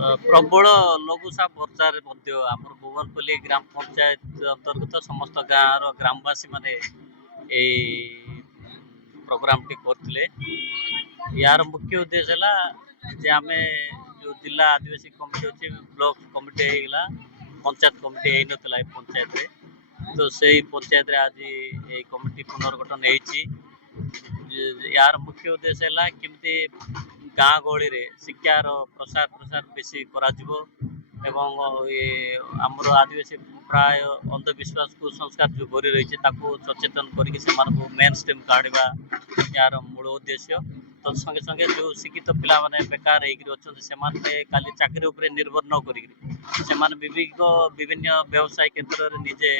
ପ୍ରବଳ ଲଘୁଚାପ ବର୍ଷାରେ ମଧ୍ୟ ଆମର ଗୋବରପଲ୍ଲୀ ଗ୍ରାମ ପଞ୍ଚାୟତ ଅନ୍ତର୍ଗତ ସମସ୍ତ ଗାଁର ଗ୍ରାମବାସୀମାନେ ଏଇ ପ୍ରୋଗ୍ରାମଟି କରିଥିଲେ। ୟାର ମୁଖ୍ୟ ଉଦ୍ଦେଶ୍ୟ ହେଲା ଯେ ଆମେ ଯେଉଁ ଜିଲ୍ଲା ଆଦିବାସୀ କମିଟି ଅଛି, ବ୍ଲକ କମିଟି ହେଇଗଲା, ପଞ୍ଚାୟତ କମିଟି ହେଇନଥିଲା ଏ ପଞ୍ଚାୟତରେ, ତ ସେଇ ପଞ୍ଚାୟତରେ ଆଜି ଏଇ କମିଟି ପୁନର୍ଗଠନ ହେଇଛି। ୟାର ମୁଖ୍ୟ ଉଦ୍ଦେଶ୍ୟ ହେଲା କେମିତି ଗାଁ ଗହଳିରେ ଶିକ୍ଷାର ପ୍ରସାର ବେଶୀ କରାଯିବ ଏବଂ ଆମର ଆଦିବାସୀ ପ୍ରାୟ ଅନ୍ଧବିଶ୍ୱାସ କୁସଂସ୍କାର ଯେଉଁ ଭରି ରହିଛି ତାକୁ ସଚେତନ କରିକି ସେମାନଙ୍କୁ ମେନ୍ ଷ୍ଟ୍ରିମ୍ କାଢ଼ିବା ୟାର ମୂଳ ଉଦ୍ଦେଶ୍ୟ। ତ ସଙ୍ଗେ ସଙ୍ଗେ ଯେଉଁ ଶିକ୍ଷିତ ପିଲାମାନେ ବେକାର ହେଇକିରି ଅଛନ୍ତି ସେମାନେ ଖାଲି ଚାକିରି ଉପରେ ନିର୍ଭର ନ କରିକିରି ସେମାନେ ବିଭିନ୍ନ ବ୍ୟବସାୟ କ୍ଷେତ୍ରରେ ନିଜେ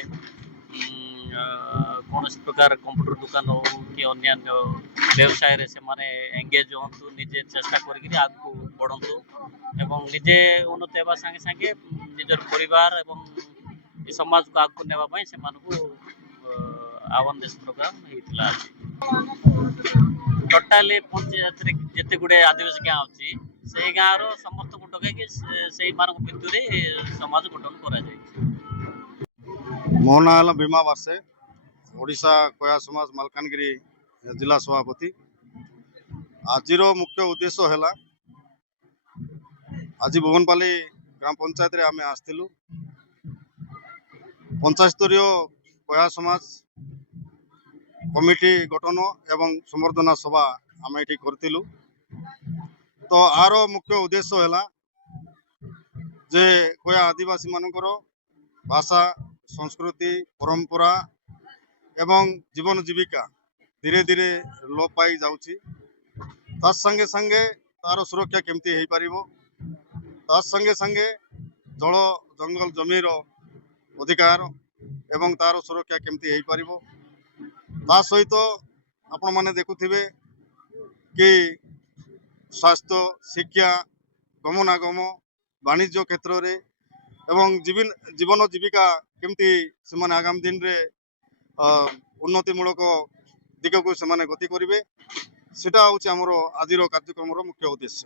କୌଣସି ପ୍ରକାର କମ୍ପ୍ୟୁଟର ଦୋକାନ ହଉ କି ଅନ୍ୟାନ୍ୟ ବ୍ୟବସାୟରେ ସେମାନେ ଏଙ୍ଗେଜ୍ ହୁଅନ୍ତୁ, ନିଜେ ଚେଷ୍ଟା କରିକିରି ଆଗକୁ ବଢ଼ନ୍ତୁ ଏବଂ ନିଜେ ଉନ୍ନତି ହେବା ସାଙ୍ଗେ ସାଙ୍ଗେ ନିଜର ପରିବାର ଏବଂ ଏ ସମାଜକୁ ଆଗକୁ ନେବା ପାଇଁ ସେମାନଙ୍କୁ ଆୱାରନେସ୍ ପ୍ରୋଗ୍ରାମ ହେଇଥିଲା। ଟୋଟାଲି ପଞ୍ଚାୟତରେ ଯେତେ ଗୁଡ଼ିଏ ଆଦିବାସୀ ଗାଁ ଅଛି ସେଇ ଗାଁର ସମସ୍ତଙ୍କୁ ଡକାଇକି ସେଇମାନଙ୍କ ଭିତରେ ସମାଜ ଗଠନ କରାଯାଇଛି। ମୋ ନାଁ ହେଲା ଭୀମା ବାର୍ଷେ, ଓଡ଼ିଶା କୟା ସମାଜ ମାଲକାନଗିରି ଜିଲ୍ଲା ସଭାପତି। ଆଜିର ମୁଖ୍ୟ ଉଦ୍ଦେଶ୍ୟ ହେଲା ଆଜି ଭୁବନପାଲି ଗ୍ରାମ ପଞ୍ଚାୟତରେ ଆମେ ଆସିଥିଲୁ। ପଞ୍ଚାୟତସ୍ତରୀୟ କୟା ସମାଜ କମିଟି ଗଠନ ଏବଂ ସମ୍ବର୍ଦ୍ଧନା ସଭା ଆମେ ଏଠି କରିଥିଲୁ। ତ ଆର ମୁଖ୍ୟ ଉଦ୍ଦେଶ୍ୟ ହେଲା ଯେ କୟା ଆଦିବାସୀମାନଙ୍କର ଭାଷା, ସଂସ୍କୃତି, ପରମ୍ପରା ଏବଂ ଜୀବନ ଜୀବିକା ଧୀରେ ଧୀରେ ଲୋପ ପାଇ ଯାଉଛି। ତା ସାଙ୍ଗେ ସାଙ୍ଗେ ତାର ସୁରକ୍ଷା କେମିତି ହେଇପାରିବ, ତା ସାଙ୍ଗେ ସାଙ୍ଗେ ଜଳ ଜଙ୍ଗଲ ଜମିର ଅଧିକାର ଏବଂ ତାର ସୁରକ୍ଷା କେମିତି ହେଇପାରିବ, ତା ସହିତ ଆପଣମାନେ ଦେଖୁଥିବେ କି ସ୍ୱାସ୍ଥ୍ୟ, ଶିକ୍ଷା, ଗମନାଗମ, ବାଣିଜ୍ୟ କ୍ଷେତ୍ରରେ ଏବଂ ଜୀବନ ଜୀବିକା କେମିତି ସେମାନେ ଆଗାମୀ ଦିନରେ ଉନ୍ନତିମୂଳକ ଦିଗକୁ ସେମାନେ ଗତି କରିବେ, ସେଟା ହେଉଛି ଆମର ଆଜିର କାର୍ଯ୍ୟକ୍ରମର ମୁଖ୍ୟ ଉଦ୍ଦେଶ୍ୟ।